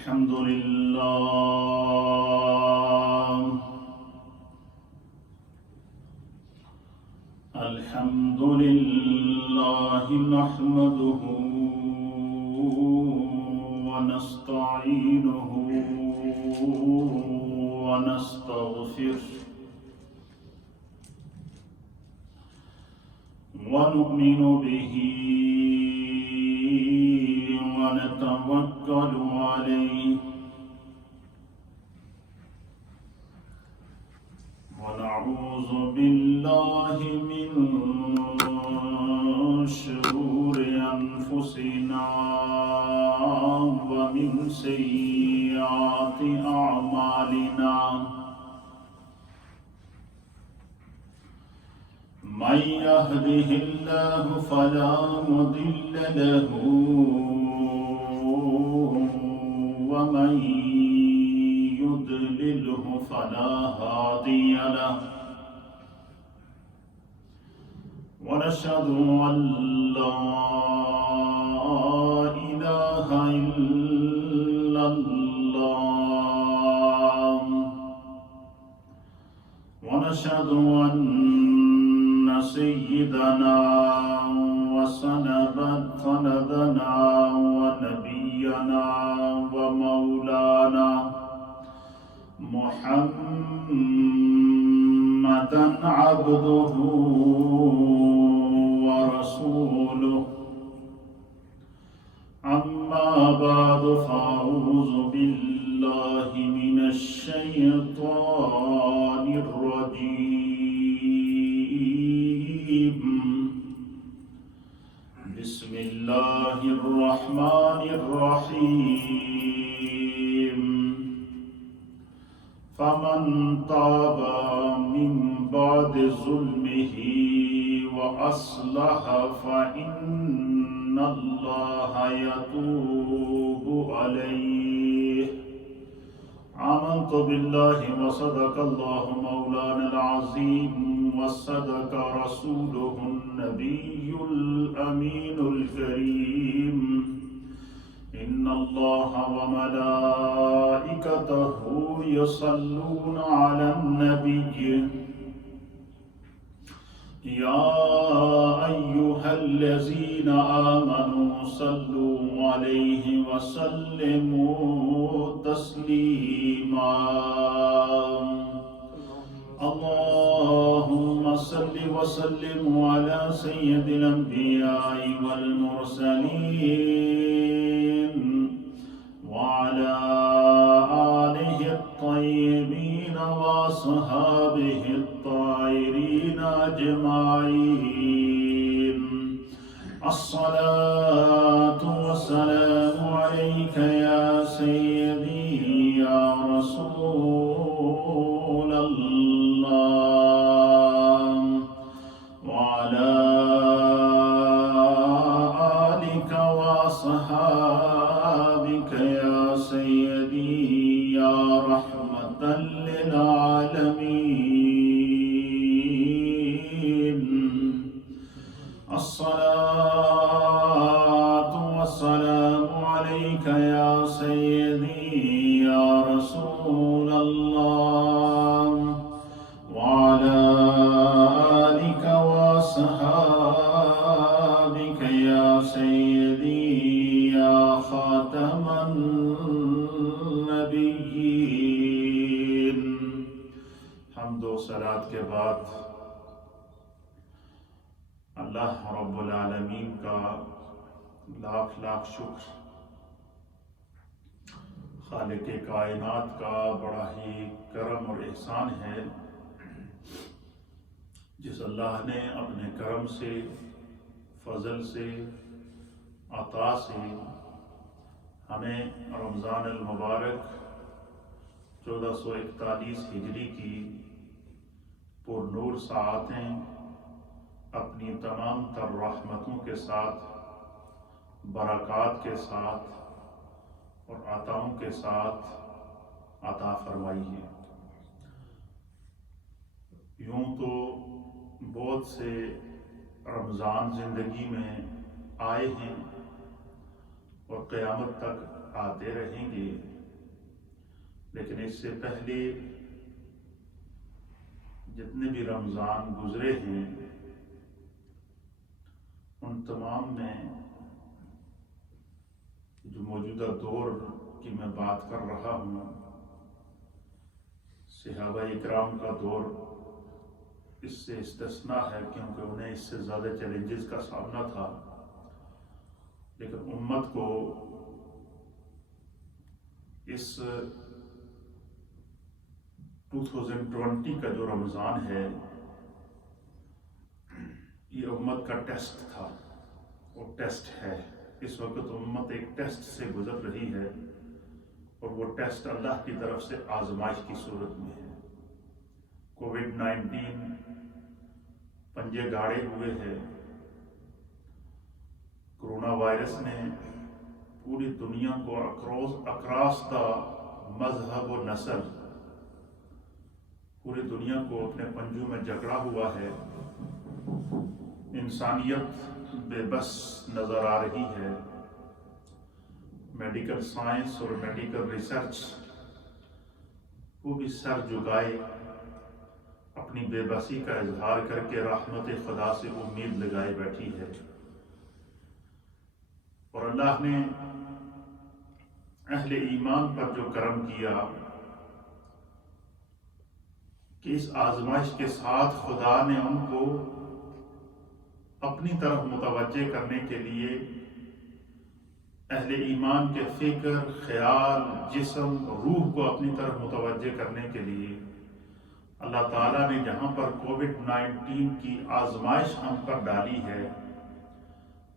الحمد لله الحمد لله نحمده ونستعينه ونستغفره ونؤمن به ونتوكل عليه ونعوذ بالله من شرور أنفسنا ومن سيئات أعمالنا من يهده الله فلا مضل له ومن يضلله فلا هادي له ونشهد أن لا إله إلا الله ونشهد أن سيدنا وسندنا ونبينا ومولانا محمدا عبده ورسوله أما بعد فأعوذ بالله من الشيطان الرجيم بسم الله الرحمن الرحيم فمن تاب من بعد ظلمه وأصلح فإن الله يتوب عليه آمنت بالله وصدق الله مولانا العظيم وصدق رسوله النبي الأمين الكريم إن الله وملائكته يصلون على النبي يا أيها الذين آمنوا صلوا عليه وسلموا تسليما اللهم صل وسلم على سيد الأنبياء والمرسلين وعلى آله الطيبين وأصحابه الطاهرين أجمعين الصلاة والسلام عليك يا سيدي يا رسول الله وعلى آلك وصحابك يا سيدي يا رحمة للعالمين الصلاة والسلام عليك يا سيدي يا رسول الله وعلى آلك وصحابك يا سيدي يا خاتم النبيين حمد و صلاة کے بعد اللہ رب العالمین کا لاکھ لاکھ شکر، خالق کائنات کا بڑا ہی کرم اور احسان ہے جس اللہ نے اپنے کرم سے، فضل سے، عطا سے ہمیں رمضان المبارک 1441 ہجری کی پر نور ساعتیں اپنی تمام تر رحمتوں کے ساتھ، برکات کے ساتھ اور عطاؤں کے ساتھ عطا فرمائی ہے۔ یوں تو بہت سے رمضان زندگی میں آئے ہیں اور قیامت تک آتے رہیں گے، لیکن اس سے پہلے جتنے بھی رمضان گزرے ہیں ان تمام میں جو موجودہ دور کی میں بات کر رہا ہوں، صحابہ اکرام کا دور اس سے استثناء ہے، کیونکہ انہیں اس سے زیادہ چیلنجز کا سامنا تھا، لیکن امت کو اس 2020 کا جو رمضان ہے یہ امت کا ٹیسٹ تھا اور ٹیسٹ ہے۔ اس وقت امت ایک ٹیسٹ سے گزر رہی ہے، اور وہ ٹیسٹ اللہ کی طرف سے آزمائش کی صورت میں ہے۔ کووڈ-19 پنجے گاڑے ہوئے ہے۔ کرونا وائرس نے پوری دنیا کو اکراس دا مذہب و نسل، پوری دنیا کو اپنے پنجوں میں جکڑا ہوا ہے۔ انسانیت بے بس نظر آ رہی ہے۔ میڈیکل سائنس اور میڈیکل ریسرچ وہ بھی سر جھکائے اپنی بے بسی کا اظہار کر کے رحمت خدا سے امید لگائے بیٹھی ہے، اور اللہ نے اہل ایمان پر جو کرم کیا کہ اس آزمائش کے ساتھ خدا نے ان کو اپنی طرف متوجہ کرنے کے لیے اہل ایمان کے فکر، خیال، جسم، روح کو اپنی طرف متوجہ کرنے کے لیے اللہ تعالیٰ نے جہاں پر کووڈ-19 کی آزمائش ہم پر ڈالی ہے،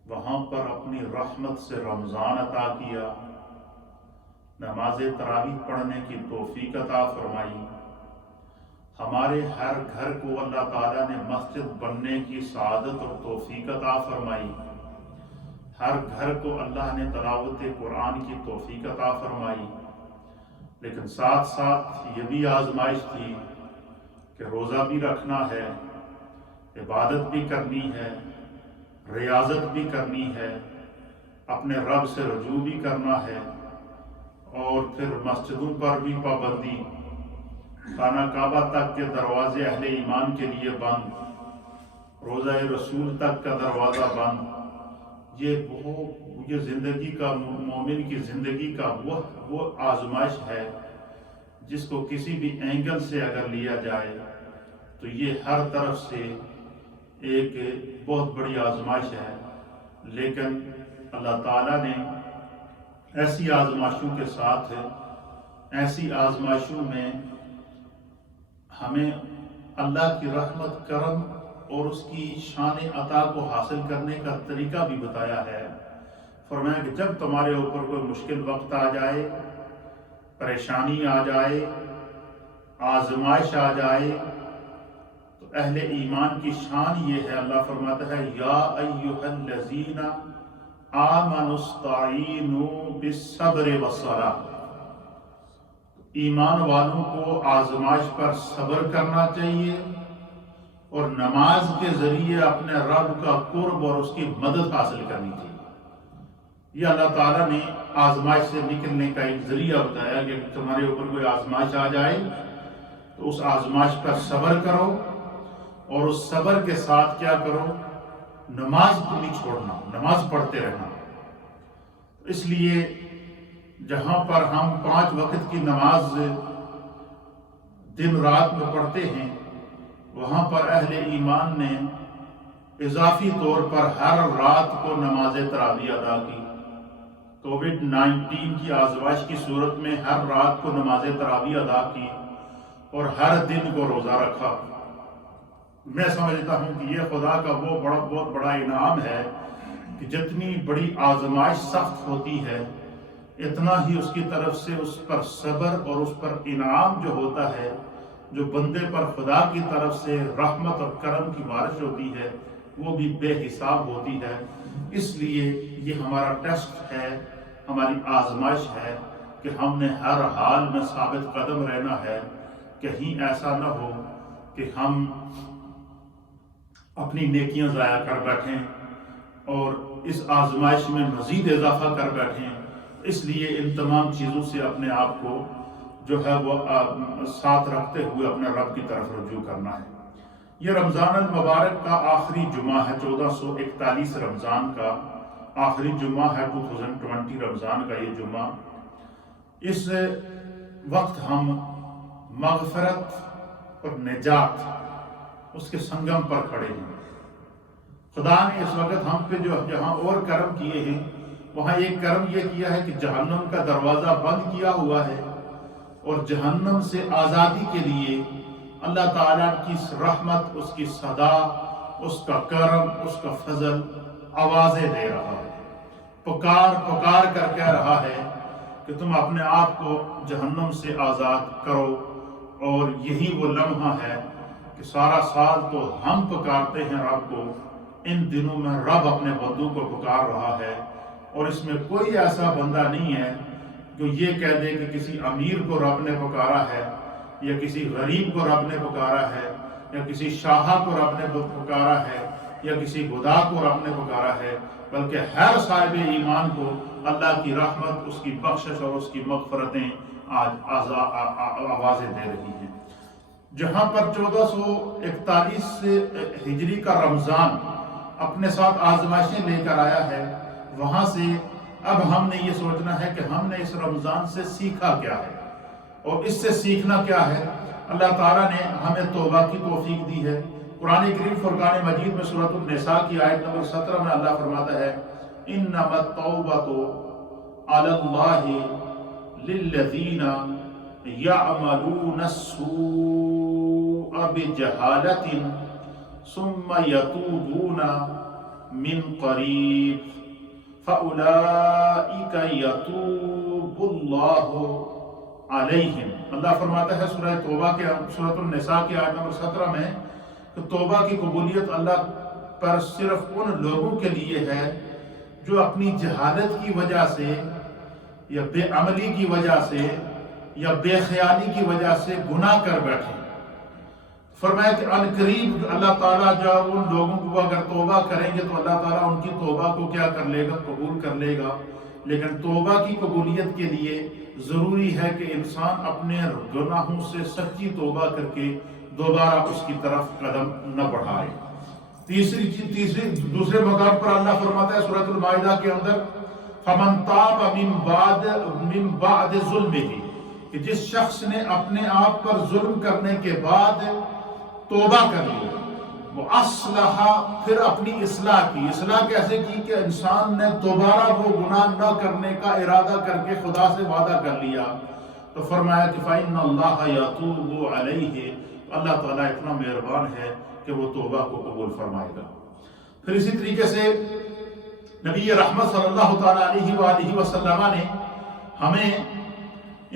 وہاں پر اپنی رحمت سے رمضان عطا کیا، نماز تراویح پڑھنے کی توفیق عطا فرمائی۔ ہمارے ہر گھر کو اللہ تعالیٰ نے مسجد بننے کی سعادت اور توفیق عطا فرمائی۔ ہر گھر کو اللہ نے تلاوت قرآن کی توفیق عطا فرمائی۔ لیکن ساتھ ساتھ یہ بھی آزمائش تھی کہ روزہ بھی رکھنا ہے، عبادت بھی کرنی ہے، ریاضت بھی کرنی ہے، اپنے رب سے رجوع بھی کرنا ہے، اور پھر مسجدوں پر بھی پابندی، خانہ کعبہ تک کے دروازے اہل ایمان کے لیے بند، روضہ رسول تک کا دروازہ بند۔ یہ زندگی کا، مومن کی زندگی کا وہ آزمائش ہے جس کو کسی بھی اینگل سے اگر لیا جائے تو یہ ہر طرف سے ایک بہت بڑی آزمائش ہے۔ لیکن اللہ تعالیٰ نے ایسی آزمائشوں کے ساتھ، ایسی آزمائشوں میں ہمیں اللہ کی رحمت، کرم اور اس کی شان عطا کو حاصل کرنے کا طریقہ بھی بتایا ہے۔ فرمایا کہ جب تمہارے اوپر کوئی مشکل وقت آ جائے، پریشانی آ جائے، آزمائش آ جائے، تو اہل ایمان کی شان یہ ہے، اللہ فرماتا ہے یا ایھا الذین آمنوا استعینوا بالصبر والصلاۃ۔ ایمان والوں کو آزمائش پر صبر کرنا چاہیے اور نماز کے ذریعے اپنے رب کا قرب اور اس کی مدد حاصل کرنی چاہیے۔ یہ اللہ تعالیٰ نے آزمائش سے نکلنے کا ایک ذریعہ بتایا کہ تمہارے اوپر کوئی آزمائش آ جائے تو اس آزمائش پر صبر کرو، اور اس صبر کے ساتھ کیا کرو، نماز کو نہیں چھوڑنا، نماز پڑھتے رہنا۔ اس لیے جہاں پر ہم 5 وقت کی نماز دن رات میں پڑھتے ہیں، وہاں پر اہل ایمان نے اضافی طور پر ہر رات کو نماز تراویح ادا کی۔ کووڈ-19 کی آزمائش کی صورت میں ہر رات کو نماز تراویح ادا کی اور ہر دن کو روزہ رکھا۔ میں سمجھتا ہوں کہ یہ خدا کا وہ بہت بڑا انعام ہے کہ جتنی بڑی آزمائش سخت ہوتی ہے، اتنا ہی اس کی طرف سے اس پر صبر اور اس پر انعام جو ہوتا ہے، جو بندے پر خدا کی طرف سے رحمت اور کرم کی بارش ہوتی ہے، وہ بھی بے حساب ہوتی ہے۔ اس لیے یہ ہمارا ٹیسٹ ہے، ہماری آزمائش ہے کہ ہم نے ہر حال میں ثابت قدم رہنا ہے۔ کہیں ایسا نہ ہو کہ ہم اپنی نیکیاں ضائع کر بیٹھیں اور اس آزمائش میں مزید اضافہ کر بیٹھیں۔ اس لیے ان تمام چیزوں سے اپنے آپ کو جو ہے وہ ساتھ رکھتے ہوئے اپنے رب کی طرف رجوع کرنا ہے۔ یہ رمضان المبارک کا آخری جمعہ ہے، 1441 رمضان کا آخری جمعہ ہے، 2020 رمضان کا یہ جمعہ۔ اس وقت ہم مغفرت اور نجات اس کے سنگم پر کھڑے ہیں۔ خدا نے اس وقت ہم پہ جو جہاں اور کرم کیے ہیں، وہاں ایک کرم یہ کیا ہے کہ جہنم کا دروازہ بند کیا ہوا ہے، اور جہنم سے آزادی کے لیے اللہ تعالیٰ کی رحمت، اس کی صدا، اس کا کرم، اس کا فضل آوازیں دے رہا ہے، پکار پکار کر کہہ رہا ہے کہ تم اپنے آپ کو جہنم سے آزاد کرو۔ اور یہی وہ لمحہ ہے کہ سارا سال تو ہم پکارتے ہیں رب کو، ان دنوں میں رب اپنے بندوں کو پکار رہا ہے، اور اس میں کوئی ایسا بندہ نہیں ہے جو یہ کہہ دے کہ کسی امیر کو رب نے پکارا ہے، یا کسی غریب کو رب نے پکارا ہے، یا کسی شاہ کو رب نے پکارا ہے، یا کسی خدا کو رب نے پکارا ہے، بلکہ ہر صاحب ایمان کو اللہ کی رحمت، اس کی بخشش اور اس کی مغفرتیں آج آوازیں دے رہی ہیں۔ جہاں پر 1441 ہجری کا رمضان اپنے ساتھ آزمائشیں لے کر آیا ہے، وہاں سے اب ہم نے یہ سوچنا ہے کہ ہم نے اس رمضان سے سیکھا کیا ہے، اور اس سے سیکھنا کیا ہے۔ اللہ تعالیٰ نے ہمیں توبہ کی توفیق دی ہے۔ قرآن کریم فرقان مجید میں سورۃ النساء کی آیت نمبر 17 میں اللہ فرماتا ہے، انما التوبۃ علی اللہ للذین یعملون السوء بجہالۃ ثم یتوبون من قریب فَأُولَئِكَ يَتُوبُ اللَّهُ عَلَيْهِمْ۔ اللہ فرماتا ہے سورہ توبہ کے سورۃ النساء کی آیت نمبر 17 میں کہ توبہ کی قبولیت اللہ پر صرف ان لوگوں کے لیے ہے جو اپنی جہالت کی وجہ سے، یا بے عملی کی وجہ سے، یا بے خیالی کی وجہ سے گناہ کر بیٹھے۔ فرمایا کہ ان قریب اللہ تعالیٰ جب ان لوگوں کو اگر توبہ کریں گے تو اللہ تعالیٰ ان کی توبہ کو کیا کر لے گا، قبول کر لے گا۔ لیکن توبہ کی قبولیت کے لیے ضروری ہے کہ انسان اپنے گناہوں سے سچی توبہ کر کے دوبارہ اس کی طرف قدم نہ بڑھائے۔ دوسرے مقام پر اللہ فرماتا ہے سورۃ المائدہ کے اندر، فَمَن تَابَ مِن بَعْدِ ظُلْمِهِ، کہ جس شخص نے اپنے آپ پر ظلم کرنے کے بعد توبہ کر لی، وہ اصلح، پھر اپنی اصلاح کی۔ اصلاح کیسے کی کہ انسان نے دوبارہ وہ گناہ نہ کرنے کا ارادہ کر کے خدا سے وعدہ کر لیا، تو فرمایا کہ فَإِنَّ اللَّهَ يَتُوبُ عَلَيْهِ، اللہ تعالیٰ اتنا مہربان ہے کہ وہ توبہ کو قبول فرمائے گا۔ پھر اسی طریقے سے نبی رحمت صلی اللہ تعالیٰ علیہ وآلہ وسلم نے ہمیں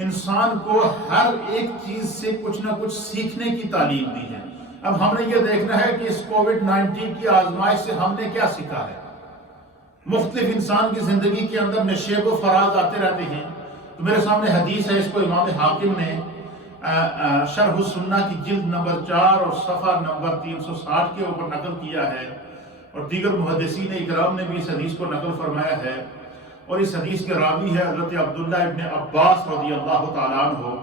انسان کو ہر ایک چیز سے کچھ نہ کچھ سیکھنے کی تعلیم دی ہے۔ اب ہم نے یہ دیکھنا ہے کہ اس کووڈ-19 کی آزمائش سے ہم نے کیا سیکھا ہے۔ مختلف انسان کی زندگی کے اندر نشیب و فراز آتے رہتے ہیں۔ تو میرے سامنے حدیث ہے، اس کو امام حاکم نے شرح السنہ کی جلد نمبر 4 اور صفحہ نمبر 360 کے اوپر نقل کیا ہے، اور دیگر محدثین اکرام نے بھی اس حدیث کو نقل فرمایا ہے۔ اور اس حدیث کے راوی ہے حضرت عبداللہ ابن عباس رضی اللہ تعالیٰ عنہ۔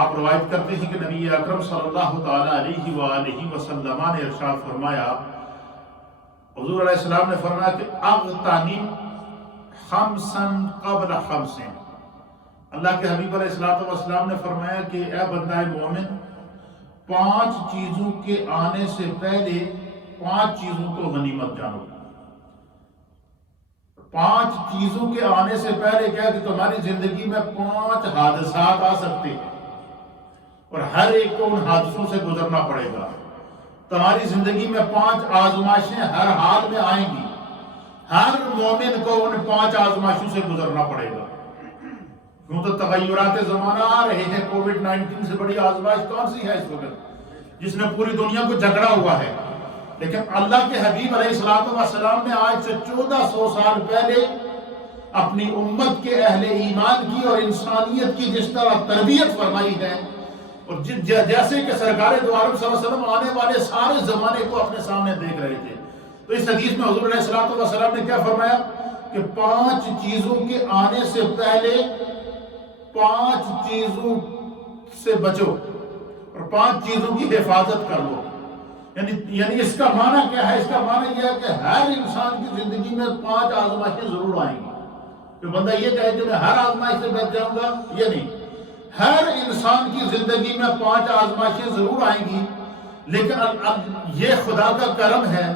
آپ روایت کرتے ہیں کہ نبی اکرم صلی اللہ تعالیٰ علیہ وآلہ وسلم نے ارشاد فرمایا، حضور علیہ السلام نے فرمایا کہ اغتنم خمسا قبل خمس۔ اللہ کے حبیب علیہ السلام نے فرمایا کہ اے بندہ مومن، 5 چیزوں کے آنے سے پہلے 5 چیزوں کو غنیمت جانو۔ 5 چیزوں کے آنے سے پہلے کیا کہ تمہاری زندگی میں 5 حادثات آ سکتے ہیں، اور ہر ایک کو ان حادثوں سے گزرنا پڑے گا۔ تمہاری زندگی میں 5 آزمائشیں ہر حال میں آئیں گی، ہر مومن کو ان 5 آزمائشوں سے گزرنا پڑے گا۔ کیوں تو تغیرات زمانہ آ رہے ہیں۔ کووڈ-19 سے بڑی آزمائش کون سی ہے اس وقت، جس نے پوری دنیا کو جکڑا ہوا ہے؟ لیکن اللہ کے حبیب علیہ السلام نے آج سے 1400 سال پہلے اپنی امت کے اہل ایمان کی اور انسانیت کی جس طرح تربیت فرمائی ہے، اور جیسے کہ سرکار دو عالم صلی اللہ علیہ وسلم آنے والے سارے زمانے کو اپنے سامنے دیکھ رہے تھے، تو اس حدیث میں حضور علیہ السلام نے کیا فرمایا کہ 5 چیزوں کے آنے سے پہلے 5 چیزوں سے بچو اور 5 چیزوں کی حفاظت کر لو. یعنی اس کا معنی کیا ہے؟ اس کا معنی یہ ہے کہ ہر انسان کی زندگی میں 5 آزمائشیں ضرور آئیں گی. جو بندہ یہ کہے کہ میں ہر آزمائش سے بچ جاؤں گا، یہ نہیں. ہر انسان کی زندگی میں 5 آزمائشیں ضرور آئیں گی، لیکن یہ خدا کا کرم ہے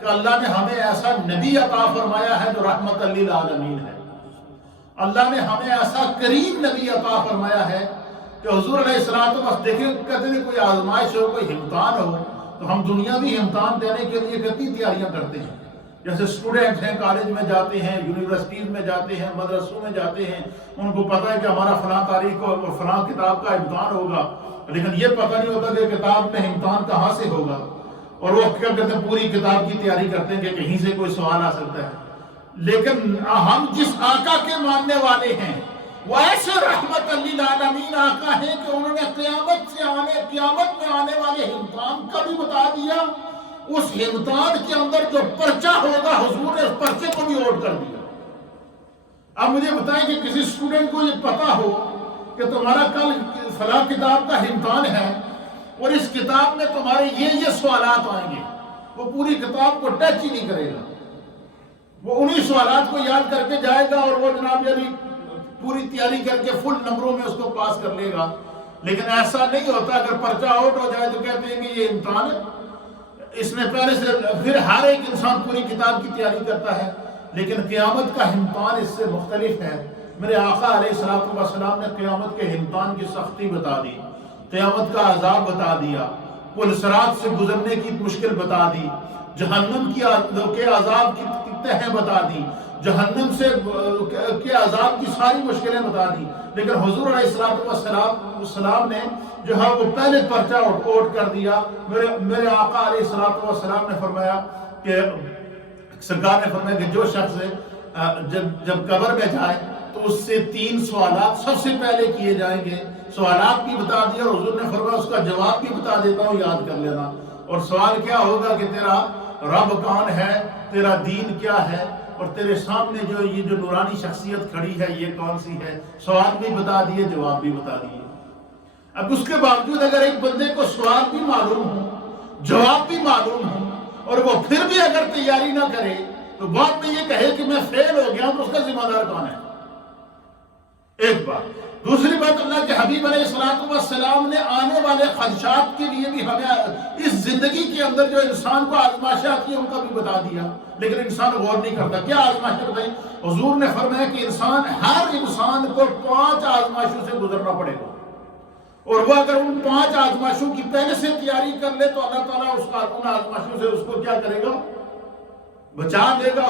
کہ اللہ نے ہمیں ایسا نبی عطا فرمایا ہے جو رحمت للعالمین ہے. اللہ نے ہمیں ایسا کریم نبی عطا فرمایا ہے کہ حضور علیہ السلام دیکھیں، کہتے ہیں کوئی آزمائش ہو، کوئی امتحان ہو تو ہم دنیاوی امتحان دینے کے لیے کتنی تیاریاں کرتے ہیں. جیسے اسٹوڈنٹ ہیں، کالج میں جاتے ہیں، یونیورسٹیز میں جاتے ہیں، مدرسوں میں جاتے ہیں، ان کو پتہ ہے کہ ہمارا فلاں تاریخ کو فلاں کتاب کا امتحان ہوگا، لیکن یہ پتہ نہیں ہوتا کہ کتاب میں امتحان کہاں سے ہوگا. اور وہ کیا کرتے ہیں؟ پوری کتاب کی تیاری کرتے ہیں کہ کہیں سے کوئی سوال آ سکتا ہے. لیکن ہم جس آقا کے ماننے والے ہیں وہ ایسے رحمت للعالمین آقا ہیں کہ انہوں نے قیامت میں آنے والے امتحان کا بھی بتا دیا. اس امتحان کے اندر جو پرچہ ہوگا حضور نے اس پرچے کو بھی نوٹ کر دیا. اب مجھے بتائیں کہ کسی اسٹوڈنٹ کو یہ پتا ہو کہ تمہارا کل فلاں کتاب کا امتحان ہے اور اس کتاب میں تمہارے یہ سوالات آئیں گے، وہ پوری کتاب کو ٹچ ہی نہیں کرے گا. وہ انہی سوالات کو یاد کر کے جائے گا اور وہ جناب یعنی پوری تیاری کر کے فل نمبروں میں اس کو پاس کر لے گا. لیکن ایسا نہیں ہوتا. اگر پرچہ آؤٹ ہو جائے تو کہتے ہیں کہ یہ امتحان ہے، اس نے پہلے سے. پھر ہر ایک انسان پوری کتاب کی تیاری کرتا ہے، لیکن قیامت کا امتحان اس سے مختلف ہے. میرے آقا علیہ السلام نے قیامت کے امتحان کی سختی بتا دی، قیامت کا عذاب بتا دیا، پل صراط سے گزرنے کی مشکل بتا دی، جہنم کے عذاب کی تہیں بتا دی، جہنم سے کے عذاب کی ساری مشکلیں بتا دی. لیکن حضور علیہ السلام نے جو ہے وہ پہلے پرچہ اوٹ کر دیا. میرے آقا علیہ السلام نے فرمایا کہ سرکار نے فرمایا کہ جو شخص جب قبر میں جائے تو اس سے 3 سوالات سب سے پہلے کیے جائیں گے. سوالات بھی بتا دیا اور حضور نے فرمایا اس کا جواب بھی بتا دیتا ہوں، یاد کر لینا. اور سوال کیا ہوگا کہ تیرا رب کون ہے، تیرا دین کیا ہے، اور تیرے سامنے یہ جو نورانی شخصیت کھڑی ہے یہ کون سی ہے. سوال بھی بتا دیے، جواب بھی بتا دیے. اب اس کے باوجود اگر ایک بندے کو سوال بھی معلوم ہو، جواب بھی معلوم ہو، اور وہ پھر بھی اگر تیاری نہ کرے تو بعد میں یہ کہے کہ میں فیل ہو گیا تو اس کا ذمہ دار کون ہے؟ ایک بات. دوسری بات، اللہ کے حبیب علیہ السلام نے آنے والے خدشات کے لیے بھی ہمیں اس زندگی کے اندر جو انسان کو آزمائشیں آتی ہیں ان کا بھی بتا دیا، لیکن انسان غور نہیں کرتا. کیا آزمائشیں بتائیں؟ حضور نے فرمایا کہ ہر انسان کو 5 آزمائشوں سے گزرنا پڑے گا، اور وہ اگر ان 5 آزمائشوں کی پہلے سے تیاری کر لے تو اللہ تعالیٰ ان آزمائشوں سے اس کو کیا کرے گا؟ بچا دے گا.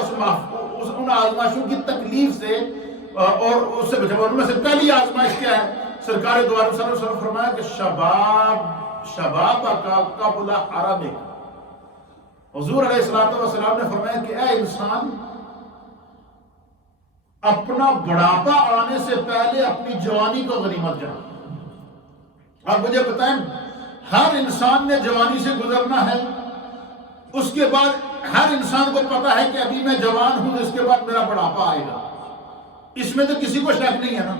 ان آزمائشوں کی تکلیف سے اور اس سے بچا. ان میں سے پہلی آزمائش کیا ہے؟ سرکار دو عالم صلی اللہ علیہ وسلم فرمایا کہ شباب کا قبل حرمک. حضور علیہ السلام نے فرمایا کہ اے انسان، اپنا بڑھاپا آنے سے پہلے اپنی جوانی کو غنیمت جان. اب مجھے بتائیں، ہر انسان نے جوانی سے گزرنا ہے. اس کے بعد ہر انسان کو پتا ہے کہ ابھی میں جوان ہوں، اس کے بعد میرا بڑھاپا آئے گا. اس میں تو کسی کو شک نہیں ہے نا.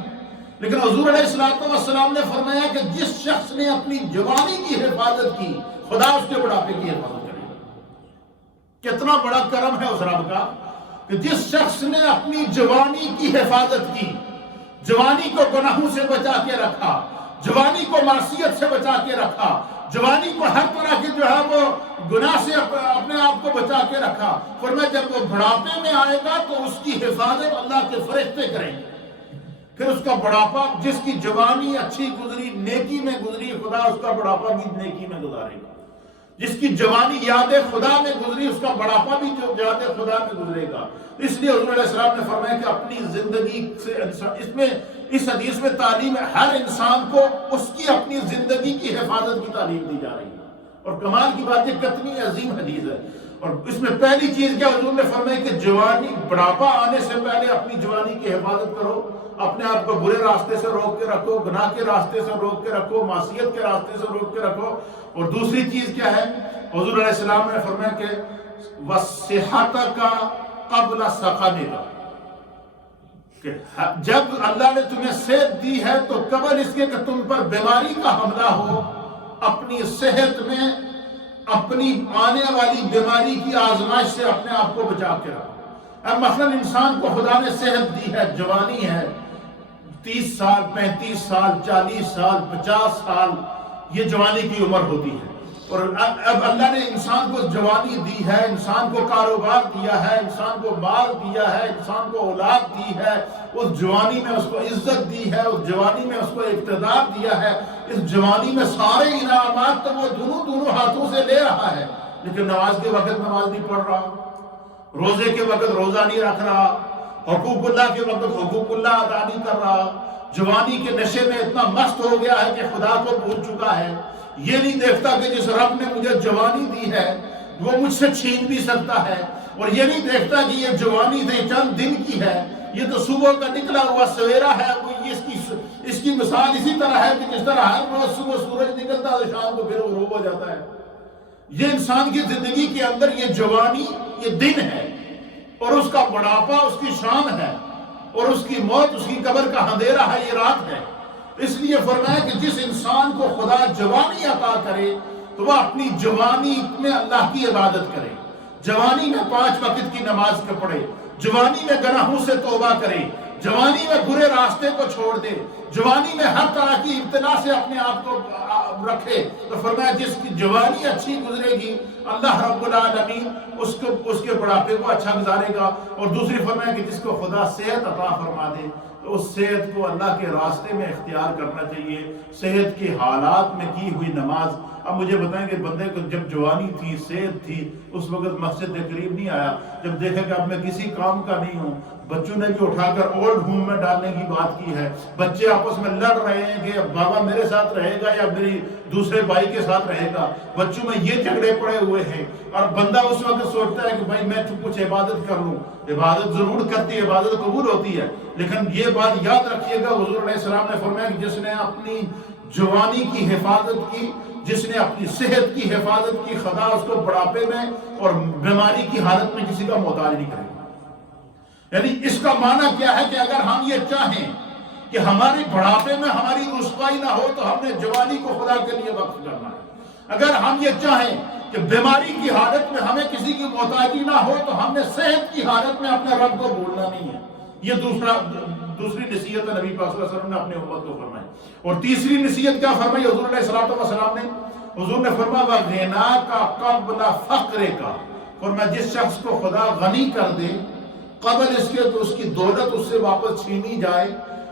لیکن حضور علیہ السلام نے فرمایا کہ جس شخص نے اپنی جوانی کی حفاظت کی، خدا اس کے بڑھاپے کی حفاظت کرے گا. کتنا بڑا کرم ہے اس رب کا کہ جس شخص نے اپنی جوانی کی حفاظت کی، جوانی کو گناہوں سے بچا کے رکھا، جوانی کو معصیت سے بچا کے رکھا، جوانی کو ہر طرح کی جو ہے وہ گناہ سے اپنے آپ کو بچا کے رکھا. فرمایا جب وہ بڑھاپے میں آئے گا تو اس کی حفاظت اللہ کے فرشتے کریں گے. پھر اس کا بڑھاپا، جس کی جوانی اچھی گزری، نیکی میں گزری، خدا اس کا بڑھاپا بھی نیکی میں گزارے گا. جس کی جوانی یاد خدا میں گزری، اس کا بڑھاپا بھی یاد خدا میں گزرے گا. اس لیے حضور علیہ السلام نے فرمایا کہ اپنی زندگی سے اس حدیث میں تعلیم ہے، ہر انسان کو اس کی اپنی زندگی کی حفاظت کی تعلیم دی جا رہی ہے. اور کمال کی بات یہ کتنی عظیم حدیث ہے. اور اس میں پہلی چیز کیا حضور نے فرمایا کہ جوانی، بڑھاپا آنے سے پہلے اپنی جوانی کی حفاظت کرو. اپنے آپ کو برے راستے سے روک کے رکھو، گناہ کے راستے سے روک کے رکھو، معصیت کے راستے سے روک کے رکھو. اور دوسری چیز کیا ہے؟ حضور علیہ السلام نے فرمایا کہ وَصِحَتَكَ قَبْلَ سَقَمِكَ. کہ جب اللہ نے تمہیں صحت دی ہے تو قبل اس کے کہ تم پر بیماری کا حملہ ہو، اپنی صحت میں اپنی آنے والی بیماری کی آزمائش سے اپنے آپ کو بچا کے رکھو۔ اب مثلا انسان کو خدا نے صحت دی ہے، جوانی ہے، 30 سال 35 سال 40 سال 50 سال یہ جوانی کی عمر ہوتی ہے، اور اب اللہ نے انسان کو جوانی دی ہے، انسان کو کاروبار دیا ہے، انسان کو مال دیا ہے، انسان کو اولاد دی ہے، اس جوانی میں اس کو عزت دی ہے، اس جوانی میں اس کو اقتدار دیا ہے، اس جوانی میں سارے انعامات تو وہ دونوں ہاتھوں سے لے رہا ہے، لیکن نماز کے وقت نماز نہیں پڑھ رہا، روزے کے وقت روزہ نہیں رکھ رہا، حقوق اللہ کے وقت حقوق اللہ ادا نہیں کر رہا، جوانی کے نشے میں اتنا مست ہو گیا ہے کہ خدا کو بھول چکا ہے۔ یہ نہیں دیکھتا کہ جس رب نے مجھے جوانی دی ہے وہ مجھ سے چھین بھی سکتا ہے، اور یہ نہیں دیکھتا کہ یہ جوانی چند دن کی ہے، یہ تو صبح کا نکلا ہوا سویرا ہے، اس کی مثال اسی طرح ہے کہ جس طرح ہر روز صبح سورج نکلتا ہے شام کو پھر غروب ہو جاتا ہے۔ یہ انسان کی زندگی کے اندر یہ جوانی یہ دن ہے، اور اس کا بڑھاپا اس کی شام ہے، اور اس کی موت اس کی قبر کا اندھیرا ہے، یہ رات ہے۔ اس لیے فرمایا کہ جس انسان کو خدا جوانی عطا کرے تو وہ اپنی جوانی میں اللہ کی عبادت کرے، جوانی میں 5 وقت کی نماز کے پڑھے، جوانی میں گناہوں سے توبہ کرے، جوانی میں برے راستے کو چھوڑ دے، جوانی میں ہر طرح کی ابتلا سے اپنے آپ کو رکھے۔ تو فرمایا جس کی جوانی اچھی گزرے گی اللہ رب العالمین اس کے بڑھاپے کو اچھا گزارے گا۔ اور دوسری فرمایا کہ جس کو خدا صحت عطا فرما دے تو اس صحت کو اللہ کے راستے میں اختیار کرنا چاہیے، صحت کے حالات میں کی ہوئی نماز۔ اب مجھے بتائیں کہ بندے کو جب جوانی تھی، صحت تھی، اس وقت مسجد کے قریب نہیں آیا، جب دیکھا کہ اب میں کسی کام کا نہیں ہوں، بچوں نے بھی اٹھا کر اولڈ ہوم میں ڈالنے کی بات کی ہے، بچے آپس میں لڑ رہے ہیں کہ بابا میرے ساتھ رہے گا یا میری دوسرے بھائی کے ساتھ رہے گا، بچوں میں یہ جھگڑے پڑے ہوئے ہیں، اور بندہ اس وقت سوچتا ہے کہ بھائی میں کچھ عبادت کر لوں۔ عبادت ضرور کرتی ہے، عبادت قبول ہوتی ہے، لیکن یہ بات یاد رکھیے گا حضور علیہ السلام نے فرمایا کہ جس نے اپنی جوانی کی حفاظت کی، جس نے اپنی صحت کی حفاظت کی، خدا اس کو بڑھاپے میں اور بیماری کی حالت میں کسی کا محتاج نہیں کرے گا۔ یعنی اس کا معنی کیا ہے کہ اگر ہم یہ چاہیں کہ ہماری بڑھاپے میں ہماری رسوائی نہ ہو تو ہم نے جوانی کو خدا کے لیے وقف کرنا ہے۔ اگر ہم یہ چاہیں کہ بیماری کی حالت میں ہمیں کسی کی محتاجی نہ ہو تو ہم نے صحت کی حالت میں اپنے رب کو بھولنا نہیں ہے۔ یہ دوسری نصیحت نبی پاک صلی اللہ علیہ وسلم نے اپنے امت کو فرمائی۔ اور تیسری نصیحت کیا فرمائی حضور علیہ السلام نے؟ حضور نے فرمایا وَغِنَاكَ قَبْلَ فَقْرِكَ، فرمایا جس شخص کو خدا غنی کر دے قبل اس کے تو اس کی دولت اس سے واپس چھینی جائے،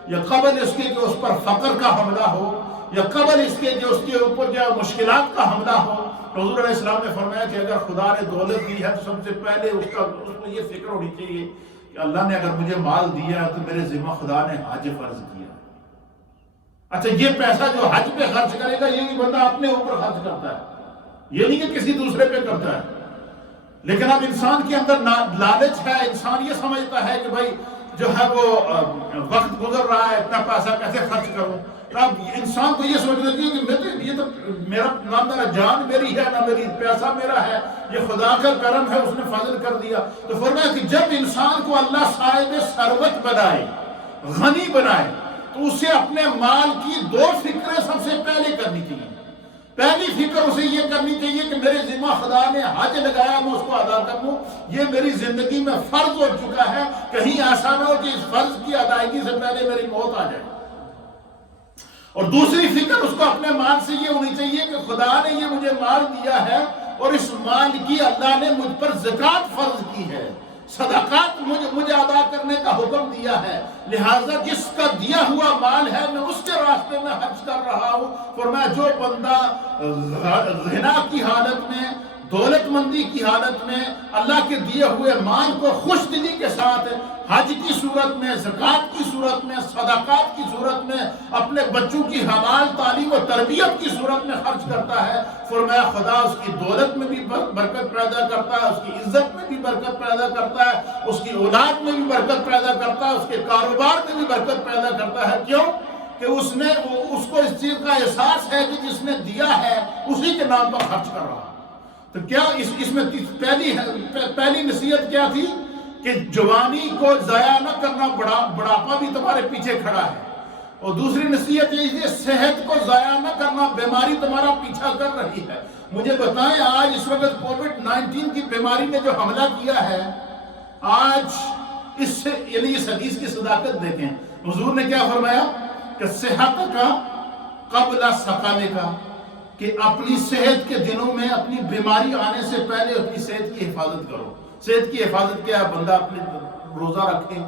یا قبل اس کے کہ اس پر فقر کا حملہ ہو، یا قبل اس کے جو اس کے اوپر جو مشکلات کا حملہ ہو، تو حضور علیہ السلام نے فرمایا کہ اگر خدا نے دولت دی ہے تو سب سے پہلے اس کو یہ فکر ہونی چاہیے کہ اللہ نے اگر مجھے مال دیا ہے تو میرے ذمہ خدا نے حج فرض کیا۔ اچھا یہ پیسہ جو حج پہ خرچ کرے گا یہ بھی بندہ اپنے اوپر خرچ کرتا ہے، یہ نہیں کہ کسی دوسرے پہ کرتا ہے۔ لیکن اب انسان کے اندر لالچ ہے، انسان یہ سمجھتا ہے کہ بھائی جو ہے وہ وقت گزر رہا ہے، اتنا پیسہ کیسے خرچ کروں۔ اب انسان کو یہ سمجھنا چاہیے کہ یہ تو نہ میرا جان میری ہے نہ میری پیسہ میرا ہے، یہ خدا کا کرم ہے، اس نے فضل کر دیا۔ تو فرمایا کہ جب انسان کو اللہ صاحب ثروت بنائے، غنی بنائے، تو اسے اپنے مال کی 2 فکریں سب سے پہلے کرنی چاہیے۔ پہلی فکر اسے یہ کرنی چاہیے کہ میرے ذمہ خدا نے حج لگایا، میں اس کو ادا کر لوں، یہ میری زندگی میں فرض ہو چکا ہے، کہیں ایسا نہ ہو کہ اس فرض کی ادائیگی سے پہلے میری موت آ جائے۔ اور دوسری فکر اس کو اپنے مال سے یہ ہونی چاہیے کہ خدا نے یہ مجھے مال دیا ہے اور اس مال کی اللہ نے مجھ پر زکوٰۃ فرض کی ہے، صدقات مجھے ادا کرنے کا حکم دیا ہے، لہٰذا جس کا دیا ہوا مال ہے میں اس کے راستے میں خرچ کر رہا ہوں۔ فرمایا جو بندہ غنا کی حالت میں، دولت مندی کی حالت میں اللہ کے دیے ہوئے مال کو خوش دلی کے ساتھ حج کی صورت میں، زکوٰۃ کی صورت میں، صدقات کی صورت میں، اپنے بچوں کی حلال تعلیم و تربیت کی صورت میں خرچ کرتا ہے، فرمایا خدا اس کی دولت میں بھی برکت پیدا کرتا ہے، اس کی عزت میں بھی برکت پیدا کرتا ہے، اس کی اولاد میں بھی برکت پیدا کرتا ہے، اس کے کاروبار میں بھی برکت پیدا کرتا ہے۔ کیوں کہ اس کو اس چیز کا احساس ہے کہ جس نے دیا ہے اسی کے نام پر خرچ کر رہا۔ تو کیا اس میں پہلی نصیحت کیا تھی کہ جوانی کو ضائع نہ کرنا، بڑھاپا بھی تمہارے پیچھے کھڑا ہے، اور دوسری نصیحت یہ ہے صحت کو ضائع نہ کرنا، بیماری تمہارا پیچھا کر رہی ہے۔ مجھے بتائیں آج اس وقت کووڈ-19 کی بیماری نے جو حملہ کیا ہے، آج اس سے یعنی اس حدیث کی صداقت دیکھیں، حضور نے کیا فرمایا کہ صحت کا قبل سقامے کا، کہ اپنی صحت کے دنوں میں اپنی بیماری آنے سے پہلے اپنی صحت کی حفاظت کرو۔ صحت کی حفاظت کیا ہے؟ بندہ اپنے روزہ رکھے۔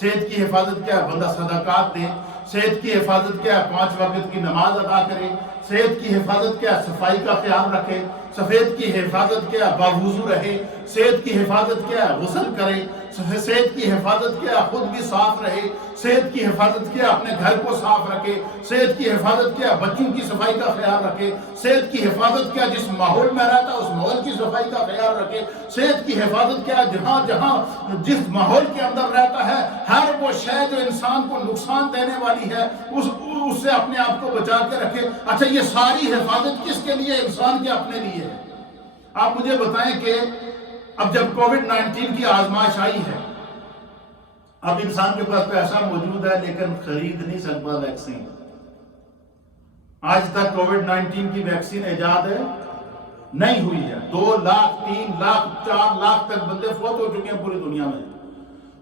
صحت کی حفاظت کیا ہے؟ بندہ صدقات دے۔ صحت کی حفاظت کیا ہے؟ 5 وقت کی نماز ادا کرے۔ صحت کی حفاظت کیا ہے؟ صفائی کا خیال رکھے۔ صحت کی حفاظت کیا ہے؟ باوضو رہے۔ صحت کی حفاظت کیا ہے؟ غسل کرے۔ صحت کی حفاظت کیا ہے؟ خود بھی صاف رہے۔ صحت کی حفاظت کیا ہے؟ اپنے گھر کو صاف رکھے۔ صحت کی حفاظت کیا ہے؟ بچوں کی صفائی کا خیال رکھے۔ صحت کی حفاظت کیا ہے؟ جس ماحول میں رہتا ہے اس ماحول کی صفائی کا خیال رکھے۔ صحت کی حفاظت کیا ہے؟ جہاں جہاں جس ماحول کے اندر رہتا ہے ہر وہ شے جو انسان کو نقصان دینے والی ہے اس سے اپنے آپ کو بچا کے رکھے۔ اچھا یہ ساری حفاظت کس کے لیے؟ انسان کے اپنے لیے ہے۔ آپ مجھے بتائیں کہ اب جب کووڈ-19 کی آزمائش آئی ہے، اب انسان کے پاس پیسہ موجود ہے لیکن خرید نہیں سکتا ویکسین۔ آج تک کووڈ-19 کی ویکسین ایجاد نہیں ہوئی ہے۔ 2 لاکھ 3 لاکھ 4 لاکھ تک بندے فوت ہو چکے ہیں پوری دنیا میں،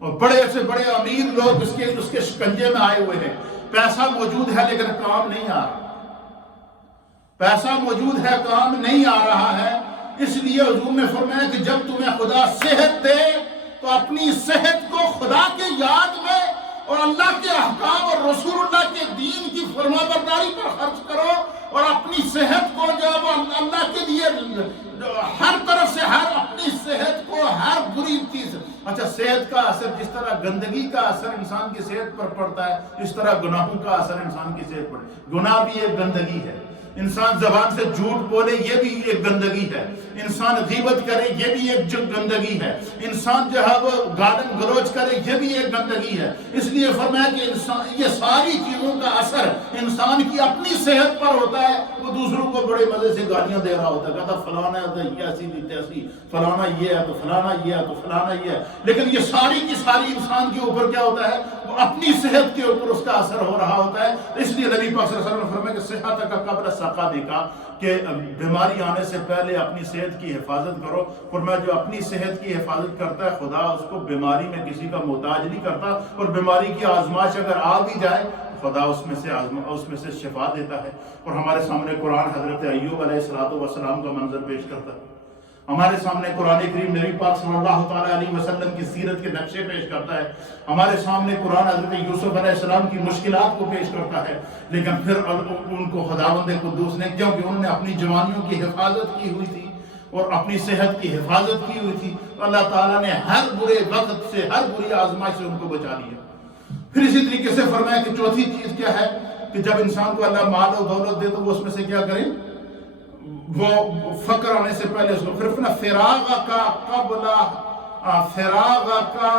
اور بڑے سے بڑے امیر لوگ اس کے شکنجے میں آئے ہوئے ہیں۔ پیسہ موجود ہے لیکن کام نہیں آ رہا۔ پیسہ موجود ہے، کام نہیں آ رہا ہے۔ اس لیے حضور نے فرمایا کہ جب تمہیں خدا صحت دے تو اپنی صحت کو خدا کے یاد میں اور اللہ کے احکام اور رسول اللہ کے دین کی فرما برداری پر خرچ کرو، اور اپنی صحت کو جب اللہ کے لیے ہر طرف سے اپنی صحت کو ہر بری چیز۔ اچھا صحت کا اثر جس طرح گندگی کا اثر انسان کی صحت پر پڑتا ہے، اس طرح گناہوں کا اثر انسان کی صحت پر۔ گناہ بھی ایک گندگی ہے۔ انسان زبان سے جھوٹ بولے یہ بھی ایک گندگی ہے۔ انسان غیبت کرے یہ بھی ایک گندگی ہے۔ انسان جو ہے وہ گالن گلوچ کرے یہ بھی ایک گندگی ہے۔ اس لیے فرمایا کہ انسان یہ ساری چیزوں کا اثر انسان کی اپنی صحت پر ہوتا ہے۔ وہ دوسروں کو بڑے مزے سے گالیاں دے رہا ہوتا ہے، کہتا فلانا ہے یہ ایسی نہیں تیسی، فلانا یہ ہے تو فلانا یہ ہے تو فلانا یہ ہے، لیکن یہ ساری کی ساری انسان کے اوپر کیا ہوتا ہے؟ وہ اپنی صحت کے اوپر اس کا اثر ہو رہا ہوتا ہے۔ اس لیے نبی پاک صلی اللہ علیہ وسلم نے فرمایا کہ صحت کا قبل سقامے کا، کہ بیماری آنے سے پہلے اپنی صحت کی حفاظت کرو۔ فرمایا جو اپنی صحت کی حفاظت کرتا ہے خدا اس کو بیماری میں کسی کا محتاج نہیں کرتا، اور بیماری کی آزمائش اگر آ بھی جائے خدا اس میں سے شفا دیتا ہے۔ اور ہمارے سامنے قرآن حضرت ایوب علیہ السلام کا منظر پیش کرتا ہے۔ ہمارے سامنے قرآن کریم نبی پاک صلی اللہ تعالیٰ علیہ وسلم کی سیرت کے نقشے پیش کرتا ہے۔ ہمارے سامنے قرآن حضرت یوسف علیہ السلام کی مشکلات کو پیش کرتا ہے، لیکن پھر ان کو خداوند قدوس نے، کیونکہ انہوں نے اپنی جوانیوں کی حفاظت کی ہوئی تھی اور اپنی صحت کی حفاظت کی ہوئی تھی، اللہ تعالیٰ نے ہر برے وقت سے، ہر بری آزمائش سے ان کو بچا لیا۔ پھر اسی طریقے سے فرمایا کہ چوتھی چیز کیا ہے کہ جب انسان کو اللہ مال و دولت دے تو وہ اس میں سے کیا کریں؟ وہ فقر آنے سے پہلے اس کو پھر فراغ کا قبل فراغ کا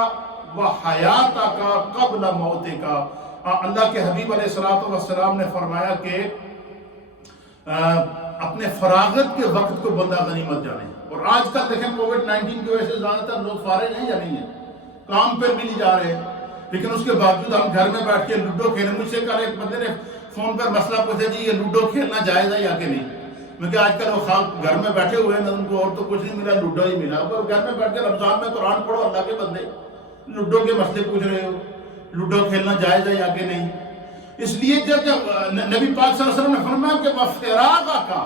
و حیات کا قبل موت کا۔ اللہ کے حبیب علیہ السلام نے فرمایا کہ اپنے فراغت کے وقت کو بندہ غنیمت جانے۔ اور آج کل دیکھیں کووڈ-19 کی وجہ سے زیادہ تر لوگ فارغ ہیں یا نہیں ہیں، کام پر بھی نہیں جا رہے، لیکن اس کے باوجود ہم گھر میں بیٹھ کے لوڈو کھیلیں۔ مجھ سے کل ایک بندے نے فون پر مسئلہ پوچھا جی یہ لوڈو کھیلنا جائز ہے یا کہ نہیں؟ میں کہ آج کل وہ گھر میں بیٹھے ہوئے ہیں، ان کو اور تو کچھ نہیں ملا، لوڈو ہی ملا۔ گھر میں بیٹھ کے رمضان میں قرآن پڑھو، اللہ کے بندے لوڈو کے مسئلے پوچھ رہے ہو، لوڈو کھیلنا جائز ہے یا کہ نہیں؟ اس لیے جب نبی پاک صلی اللہ علیہ وسلم نے فرمایا کہ وَفِرَاغَ کا،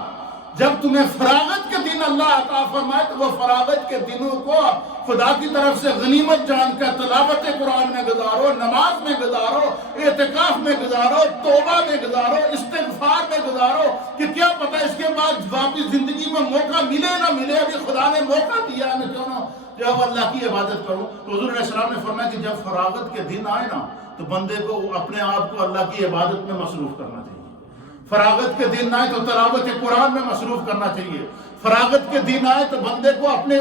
جب تمہیں فراغت کے دن اللہ عطا فرمائے تو وہ فراغت کے دنوں کو خدا کی طرف سے غنیمت جان کر تلاوت قرآن میں گزارو، نماز میں گزارو، اعتکاف میں گزارو، توبہ میں گزارو، استغفار میں گزارو، کہ کیا پتہ اس کے بعد واپس زندگی میں موقع ملے نہ ملے، ابھی خدا نے موقع دیا میں کیوں نہ جب اللہ کی عبادت کروں۔ تو حضور علیہ السلام نے فرمایا کہ جب فراغت کے دن آئے نا تو بندے کو اپنے آپ کو اللہ کی عبادت میں مصروف کرنا چاہیے۔ فراغت کے دن آئے تو تلاوت قرآن میں مصروف کرنا چاہیے۔ فراغت کے دن آئے تو بندے کو اپنے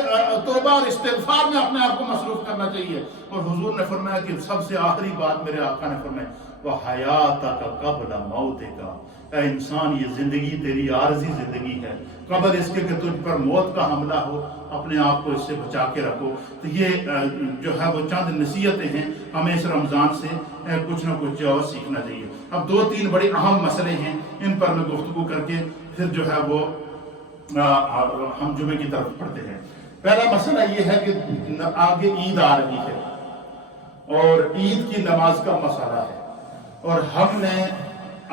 توبہ اور استغفار میں اپنے آپ کو مصروف کرنا چاہیے. اور حضور نے فرمایا کہ سب سے آخری بات میرے آقا نے فرمایا وَحَيَاتَكَ قَبْلَ مَوْتِكَ، اے انسان یہ زندگی تیری عارضی زندگی ہے، قبل اس کے کہ تجھ پر موت کا حملہ ہو اپنے آپ کو اس سے بچا کے رکھو. تو یہ جو ہے وہ چند نصیحتیں ہیں، ہمیں اس رمضان سے کچھ نہ کچھ اور سیکھنا چاہیے. اب 2-3 بڑے اہم مسئلے ہیں، ان پر میں گفتگو کر کے پھر جو ہے وہ ہم جمعے کی طرف پڑھتے ہیں. پہلا مسئلہ یہ ہے کہ آگے عید آ رہی ہے اور عید کی نماز کا مسئلہ ہے، اور ہم نے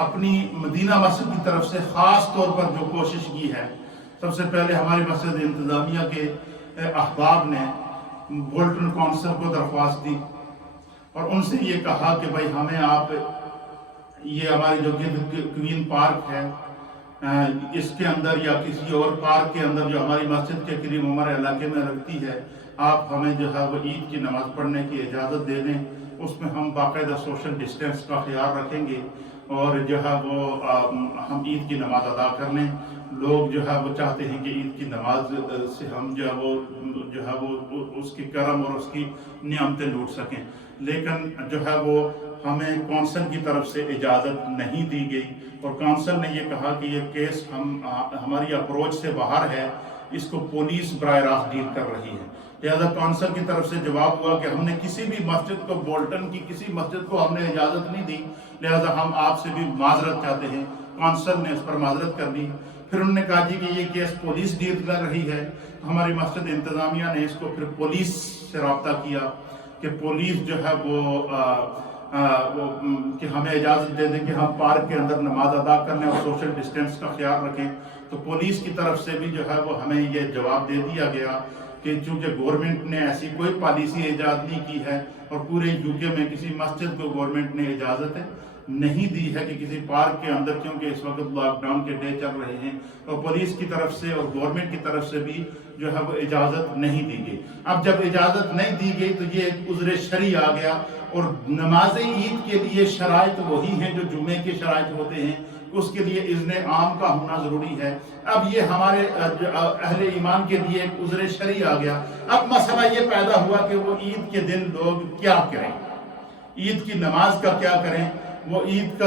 اپنی مدینہ مسجد کی طرف سے خاص طور پر جو کوشش کی ہے، سب سے پہلے ہماری مسجد انتظامیہ کے احباب نے بولٹن کونسل کو درخواست دی اور ان سے یہ کہا کہ بھائی ہمیں آپ یہ ہماری جو کوین پارک ہے اس کے اندر یا کسی اور پارک کے اندر جو ہماری مسجد کے قریب ہمارے علاقے میں لگتی ہے، آپ ہمیں جو ہے وہ عید کی نماز پڑھنے کی اجازت دے دیں. اس میں ہم باقاعدہ سوشل ڈسٹینس کا خیال رکھیں گے اور جو ہے وہ ہم عید کی نماز ادا کر لیں. لوگ جو ہے وہ چاہتے ہیں کہ عید کی نماز سے ہم جو ہے وہ اس کی کرم اور اس کی نعمتیں لوٹ سکیں، لیکن جو ہے وہ ہمیں کونسل کی طرف سے اجازت نہیں دی گئی اور کونسل نے یہ کہا کہ یہ کیس ہماری اپروچ سے باہر ہے، اس کو پولیس براہ راست ڈیل کر رہی ہے. لہذا کونسل کی طرف سے جواب ہوا کہ ہم نے کسی بھی مسجد کو، بولٹن کی کسی مسجد کو ہم نے اجازت نہیں دی، لہذا ہم آپ سے بھی معذرت چاہتے ہیں. کونسل نے اس پر معذرت کر دی. پھر انہوں نے کہا جی کہ یہ کیس پولیس ڈیل کر رہی ہے. ہماری مسجد انتظامیہ نے اس کو پھر پولیس سے رابطہ کیا کہ پولیس جو ہے وہ کہ ہمیں اجازت دے دیں کہ ہم پارک کے اندر نماز ادا کرنے اور سوشل ڈسٹینس کا خیال رکھیں. تو پولیس کی طرف سے بھی جو ہے وہ ہمیں یہ جواب دے دیا گیا کہ چونکہ گورنمنٹ نے ایسی کوئی پالیسی ایجاد نہیں کی ہے اور پورے یو کے میں کسی مسجد کو گورنمنٹ نے اجازت نہیں دی ہے کہ کسی پارک کے اندر، کیونکہ اس وقت لاک ڈاؤن کے ڈے چل رہے ہیں، اور پولیس کی طرف سے اور گورنمنٹ کی طرف سے بھی جو ہے وہ اجازت نہیں دی گئی. اب جب اجازت نہیں دی گئی تو یہ ایک عذر شرعی آ گیا، اور نماز عید کے لیے شرائط وہی ہیں جو جمعے کے شرائط ہوتے ہیں، اس کے لیے اذن عام کا ہونا ضروری ہے. اب یہ ہمارے اہل ایمان کے لیے ایک عذر شرعی آ گیا. اب مسئلہ یہ پیدا ہوا کہ وہ عید کے دن لوگ کیا کریں، عید کی نماز کا کیا کریں، وہ عید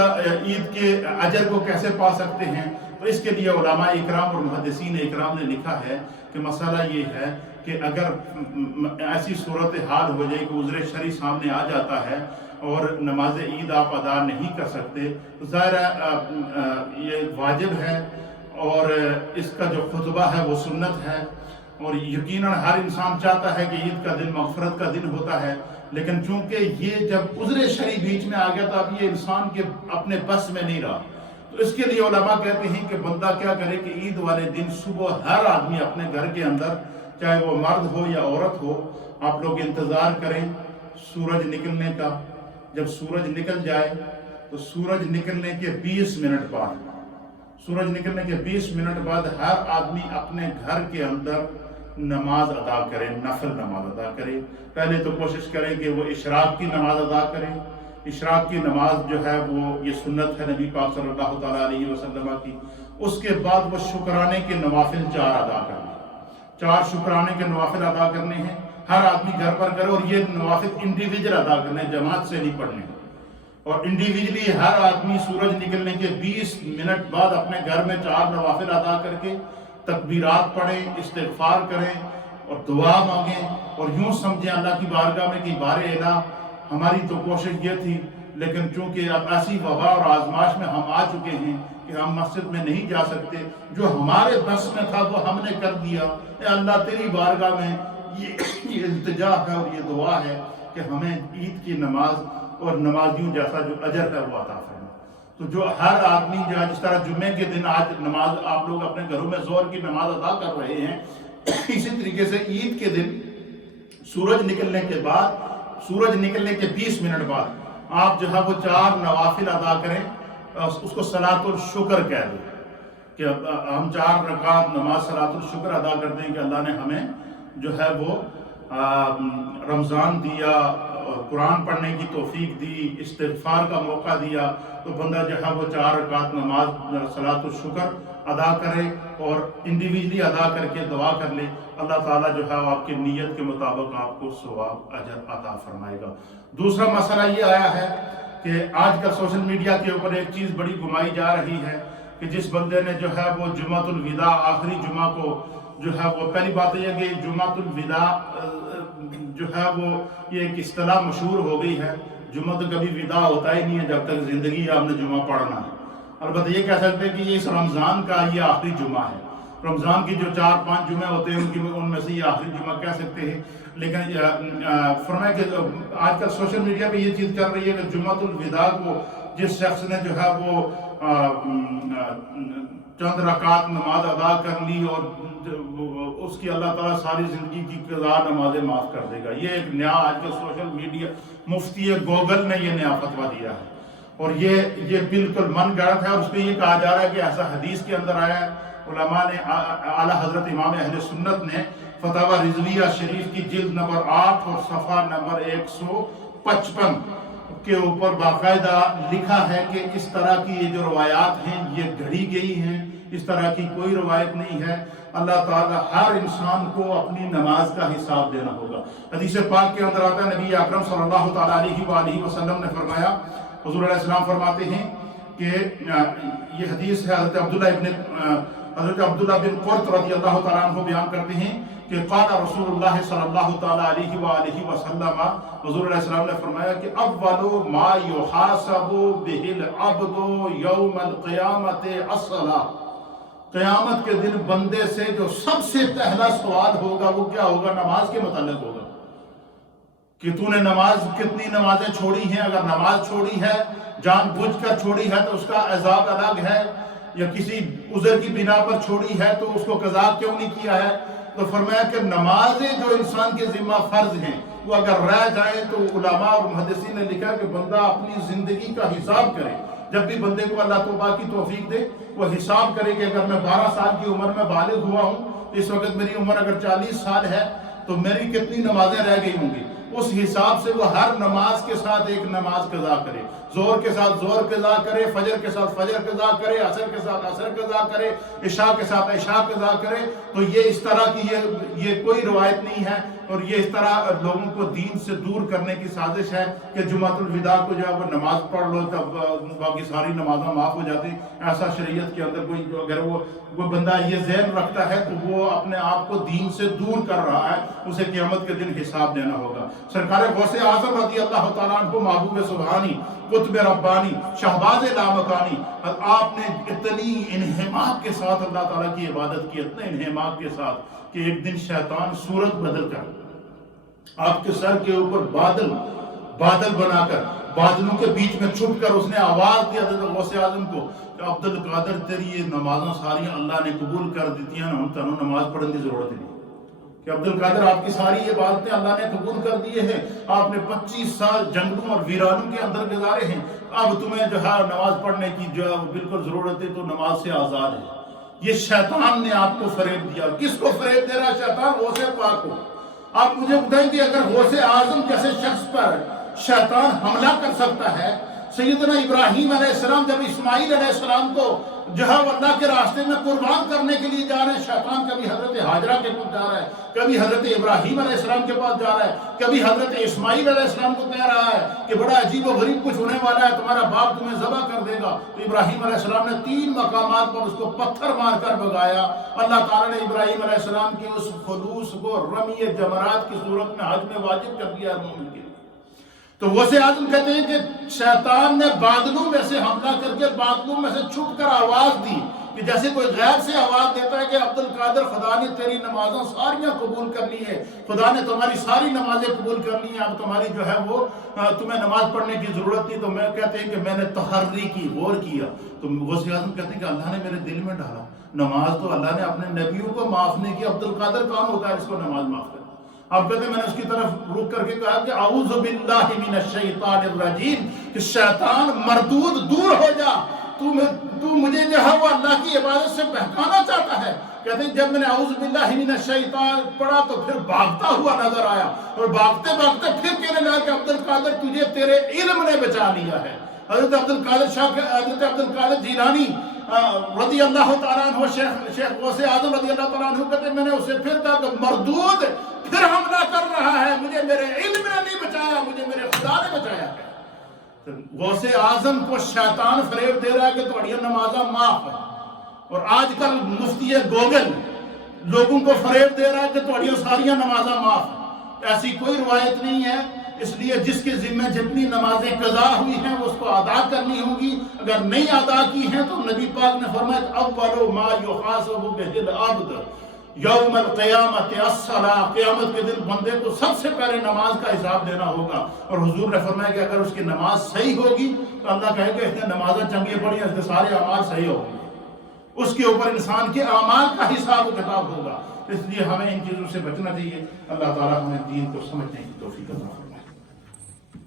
کے اجر کو کیسے پا سکتے ہیں. تو اس کے لیے علماء اکرام اور محدثین اکرام نے لکھا ہے کہ مسئلہ یہ ہے کہ اگر ایسی صورتحال ہو جائے کہ عذر شرعی سامنے آ جاتا ہے اور نماز عید آپ ادا نہیں کر سکتے تو ظاہر یہ واجب ہے، اور اس کا جو خطبہ ہے وہ سنت ہے، اور یقیناً ہر انسان چاہتا ہے کہ عید کا دن مغفرت کا دن ہوتا ہے، لیکن چونکہ یہ جب عذر شرعی بیچ میں آ گیا تو اب یہ انسان کے اپنے بس میں نہیں رہا. تو اس کے لیے علماء کہتے ہیں کہ بندہ کیا کرے کہ عید والے دن صبح ہر آدمی اپنے گھر کے اندر، چاہے وہ مرد ہو یا عورت ہو، آپ لوگ انتظار کریں سورج نکلنے کا. جب سورج نکل جائے تو سورج نکلنے کے 20 منٹ بعد ہر آدمی اپنے گھر کے اندر نماز ادا کرے، نفل نماز ادا کرے. پہلے تو کوشش کریں کہ وہ اشراق کی نماز ادا کریں. اشراق کی نماز جو ہے وہ یہ سنت ہے نبی پاک صلی اللہ تعالیٰ علیہ وسلم کی. اس کے بعد وہ شکرانے کے نوافل 4 ادا کرنے، 4 شکرانے کے نوافل ادا کرنے ہیں. ہر آدمی گھر پر کرے، اور یہ نوافل انڈیویجل ادا کرنے، جماعت سے نہیں پڑھنے. اور انڈیویجلی ہر آدمی سورج نکلنے کے 20 منٹ بعد اپنے گھر میں 4 نوافل ادا کر کے تکبیرات پڑھیں، استغفار کریں اور دعا مانگیں، اور یوں سمجھیں اللہ کی بارگاہ میں کہ بار الہ ہماری تو کوشش یہ تھی، لیکن چونکہ اب ایسی وبا اور آزمائش میں ہم آ چکے ہیں کہ ہم مسجد میں نہیں جا سکتے، جو ہمارے بس میں تھا وہ ہم نے کر دیا. اے اللہ تیری بارگاہ میں یہ التجا ہے اور یہ دعا ہے کہ ہمیں عید کی نماز اور نمازیوں جیسا جو اجر ہے وہ عطا فرما. تو جو ہر آدمی جو جس طرح جمعے کے دن آج نماز آپ لوگ اپنے گھروں میں ظہر کی نماز ادا کر رہے ہیں، اسی طریقے سے عید کے دن سورج نکلنے کے بعد، سورج نکلنے کے 20 منٹ بعد آپ جو ہے وہ 4 نوافل ادا کریں. اس کو صلاۃ الشکر کہہ دیں کہ ہم 4 رکعت نماز صلاۃ الشکر ادا کرتے ہیں کہ اللہ نے ہمیں جو ہے وہ رمضان دیا، قرآن پڑھنے کی توفیق دی، استغفار کا موقع دیا. تو بندہ جو ہے وہ 4 رکعت نماز صلاۃ الشکر ادا کرے اور انڈیویجلی ادا کر کے دعا کر لے، اللہ تعالیٰ جو ہے آپ کی نیت کے مطابق آپ کو ثواب اجر عطا فرمائے گا۔ دوسرا مسئلہ یہ آیا ہے کہ آج کل سوشل میڈیا کے اوپر ایک چیز بڑی گھمائی جا رہی ہے کہ جس بندے نے جو ہے وہ جمعۃ الوداع آخری جمعہ کو جو ہے وہ، پہلی بات یہ ہے کہ جمعۃ الوداع جو ہے وہ یہ ایک اصطلاح مشہور ہو گئی ہے۔ جمعہ تو کبھی وداع ہوتا ہی نہیں ہے جب تک زندگی آپ نے جمعہ پڑھنا ہے۔ البتہ یہ کہہ سکتے ہیں کہ یہ اس رمضان کا یہ آخری جمعہ ہے۔ رمضان کی جو 4-5 جمعے ہوتے ہیں ان میں سے یہ آخری جمعہ کہہ سکتے ہیں، لیکن فرمایا کہ آج کل سوشل میڈیا پہ یہ چیز چل رہی ہے کہ جمعۃ الوداع کو جس شخص نے جو ہے وہ چند رکعات نماز ادا کر لی اور اس کی اللہ تعالیٰ ساری زندگی کی قضا نمازیں معاف کر دے گا۔ یہ ایک نیا آج کے سوشل میڈیا مفتی گوگل نے یہ نیا فتویٰ دیا ہے اور یہ بالکل من گڑت ہے، اور اس پہ یہ کہا جا رہا ہے کہ ایسا حدیث کے اندر آیا ہے۔ علماء نے اعلیٰ حضرت امام اہل سنت نے فتاوی رضویہ شریف کی جلد نمبر 8 اور صفحہ نمبر 155 کے اوپر باقاعدہ لکھا ہے کہ اس طرح کی یہ جو روایات ہیں یہ گھڑی گئی ہیں، اس طرح کی کوئی روایت نہیں ہے۔ اللہ تعالیٰ ہر انسان کو اپنی نماز کا حساب دینا ہوگا۔ حدیث پاک کے اندر آتا ہے، نبی اکرم صلی اللہ تعالیٰ علیہ وآلہ وسلم نے فرمایا، حضور علیہ السلام فرماتے ہیں کہ یہ حدیث ہے حضرت عبداللہ بن قرط رضی اللہ تعالیٰ عنہ بیان کرتے ہیں کہ قال رسول اللہ صلی اللہ تعالیٰ علیہ وآلہ وسلم، حضور علیہ السلام نے فرمایا کہ اول ما یحاسب بہ العبد یوم القیامت الصلاۃ، قیامت کے دن بندے سے جو سب سے پہلا سوال ہوگا وہ کیا ہوگا؟ نماز کے متعلق ہوگا کہ تو نے کتنی نمازیں چھوڑی ہیں۔ اگر نماز چھوڑی ہے، جان بوجھ کر چھوڑی ہے تو اس کا عذاب الگ ہے، یا کسی عذر کی بنا پر چھوڑی ہے تو اس کو قضا کیوں نہیں کیا ہے؟ تو فرمایا کہ نمازیں جو انسان کے ذمہ فرض ہیں وہ اگر رہ جائیں تو علماء اور محدثین نے لکھا کہ بندہ اپنی زندگی کا حساب کرے۔ جب بھی بندے کو اللہ توبہ کی توفیق دے وہ حساب کرے کہ اگر میں 12 سال کی عمر میں بالغ ہوا ہوں، اس وقت میری عمر اگر 40 سال ہے تو میری کتنی نمازیں رہ گئی ہوں گی، اس حساب سے وہ ہر نماز کے ساتھ ایک نماز قضا کرے، ظہر کے ساتھ ظہر قضا کرے، فجر کے ساتھ فجر قضا کرے، عصر کے ساتھ عصر قضا کرے، عشاء کے ساتھ عشاء قضا کرے۔ تو یہ اس طرح کی یہ کوئی روایت نہیں ہے، اور یہ اس طرح لوگوں کو دین سے دور کرنے کی سازش ہے کہ جمعۃ الوداع کو جو ہے وہ نماز پڑھ لو تب باقی ساری نمازیں معاف ہو جاتی۔ ایسا شریعت کے اندر کوئی اگر وہ بندہ یہ ذہن رکھتا ہے تو وہ اپنے آپ کو دین سے دور کر رہا ہے، اسے قیامت کے دن حساب دینا ہوگا۔ سرکار غوث اعظم رضی اللہ تعالیٰ عنہ، محبوب سبحانی، قطب ربانی، شہباز لامکانی، آپ نے اتنی انہماک کے ساتھ اللہ تعالیٰ کی عبادت کی، اتنے انہماک کے ساتھ کہ ایک دن شیطان صورت بدل کر آپ کے سر کے اوپر بادل بنا کر بادلوں کے بیچ میں چھپ کر اس نے آواز دی حضرت غوث اعظم کو کہ عبدالقادر تیری یہ نمازاں ساری اللہ نے قبول کر دیتی ہیں، ہم تنوں نماز پڑھنے کی ضرورت نہیں کہ عبدالقادر آپ کی ساری یہ باتیں اللہ نے قبول کر دیے ہیں، آپ نے 25 سال جنگلوں اور ویرانوں کے اندر گزارے ہیں، اب تمہیں جو ہے نماز پڑھنے کی جو ہے بالکل ضرورت ہے، تو نماز سے آزاد ہے۔ یہ شیطان نے آپ کو فریب دیا۔ کس کو فریب دے رہا ہے شیطان؟ غوث پاک کو۔ آپ مجھے بتائیں کہ اگر غوث اعظم جیسے شخص پر شیطان حملہ کر سکتا ہے، سیدنا ابراہیم علیہ السلام جب اسماعیل علیہ السلام کو جو ہے اللہ کے راستے میں قربان کرنے کے لیے جا رہے ہیں، شیطان کبھی حضرت ہاجرہ کے پاس جا رہا ہے، کبھی حضرت ابراہیم علیہ السلام کے پاس جا رہا ہے، کبھی حضرت اسماعیل علیہ السلام کو کہہ رہا ہے کہ بڑا عجیب و غریب کچھ ہونے والا ہے، تمہارا باپ تمہیں ذبح کر دے گا۔ تو ابراہیم علیہ السلام نے 3 مقامات پر اس کو پتھر مار کر بھگایا۔ اللہ تعالیٰ نے ابراہیم علیہ السلام کی اس خلوص کو رمی جمرات کی صورت میں حج میں واجب کر دیا مومن کے۔ تو غوث اعظم کہتے ہیں کہ شیطان نے بادلوں میں سے حملہ کر کے بادلوں میں سے چھپ کر آواز دی کہ جیسے کوئی غیر سے آواز دیتا ہے کہ عبدالقادر خدا نے تیری نمازیں ساریاں قبول کر لی ہے، خدا نے تمہاری ساری نمازیں قبول کر لی ہیں، اب تمہاری جو ہے وہ تمہیں نماز پڑھنے کی ضرورت نہیں۔ تو میں کہتے ہیں کہ میں نے تحری کی، غور کیا۔ تو غوث اعظم کہتے ہیں کہ اللہ نے میرے دل میں ڈالا، نماز تو اللہ نے اپنے نبیوں کو معاف نہیں کی، عبدالقادر کون ہوتا ہے جس کو نماز معاف کرے؟ آپ کہتے ہیں میں نے اس کی طرف رک کر کے کہا کہ اعوذ باللہ من الشیطان الرجیم، کہ شیطان مردود دور ہو جا، تو مجھے جو ہے وہ اللہ کی عبادت سے بہکانا چاہتا ہے۔ کہتے ہیں جب میں نے اعوذ باللہ من الشیطان پڑھا تو پھر بھاگتا ہوا نظر آیا، اور بھاگتے بھاگتے پھر کہنے لگا کہ عبدالقادر تجھے تیرے علم نے بچا لیا ہے۔ حضرت عبدالقادر جیلانی رضی اللہ تعالیٰ عنہ شیخ غوث اعظم رضی اللہ تعالیٰ عنہ کہتے ہیں میں نے اسے پھر کہا کہ مردود پھر حملہ کر رہا ہے، مجھے میرے علم نے نہیں بچایا، مجھے میرے خدا نے بچایا ہے۔ غوث اعظم کو شیطان فریب دے رہا ہے کہ تھوڑی نمازاں معاف ہے، اور آج کل مفتی گوگل لوگوں کو فریب دے رہا ہے کہ تھوڑی ساریاں نمازاں معاف ہیں۔ ایسی کوئی روایت نہیں ہے، اس لیے جس کے ذمہ جتنی نمازیں قضا ہوئی ہیں وہ اس کو ادا کرنی ہوں گی، اگر نہیں ادا کی ہیں تو نبی پاک نے فرمایا اول ما یحاسب بہ العبد یوم القیامت الصلاۃ، قیامت کے دن بندے کو سب سے پہلے نماز کا حساب دینا ہوگا، اور حضور نے فرمایا کہ اگر اس کی نماز صحیح ہوگی تو اللہ کہے کہ اس نے نمازیں چنگی پڑھی ہیں، اس کے سارے اعمال صحیح ہوں گے، اس کے اوپر انسان کے اعمال کا حساب و کتاب ہوگا۔ اس لیے ہمیں ان چیزوں سے بچنا چاہیے۔ اللہ تعالیٰ ہمیں دین کو سمجھنے کی توفیق عطا فرمائے۔